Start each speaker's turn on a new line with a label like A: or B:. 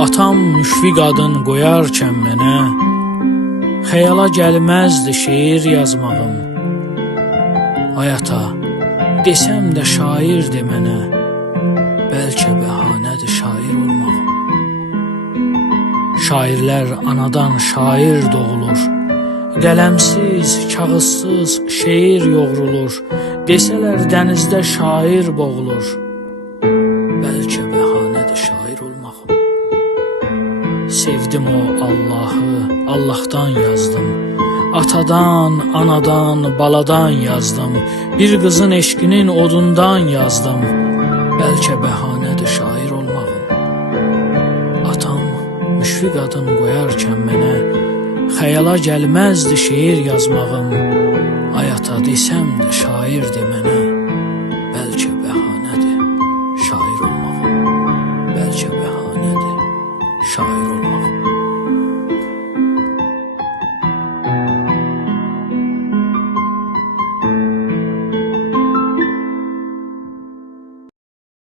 A: Atam müşfiq adın qoyarkən mənə Xəyala gəlməzdi şeir yazmağım. Ay ata, desəm də şair de mənə Bəlkə bəhanədir şair olmağım Şairlər anadan şair doğulur Qələmsiz, kağızsız şeir yoğrulur. Desələr dənizdə şair boğulur Sevdim o Allahı, Allah'tan yazdım. Atadan, anadan, baladan yazdım. Bir qızın eşqinin odundan yazdım. Bəlkə bəhanədir şair olmağım. Atam müşfiq adın qoyarkən mənə xəyala gəlməzdi şeir yazmağım. 上海有路。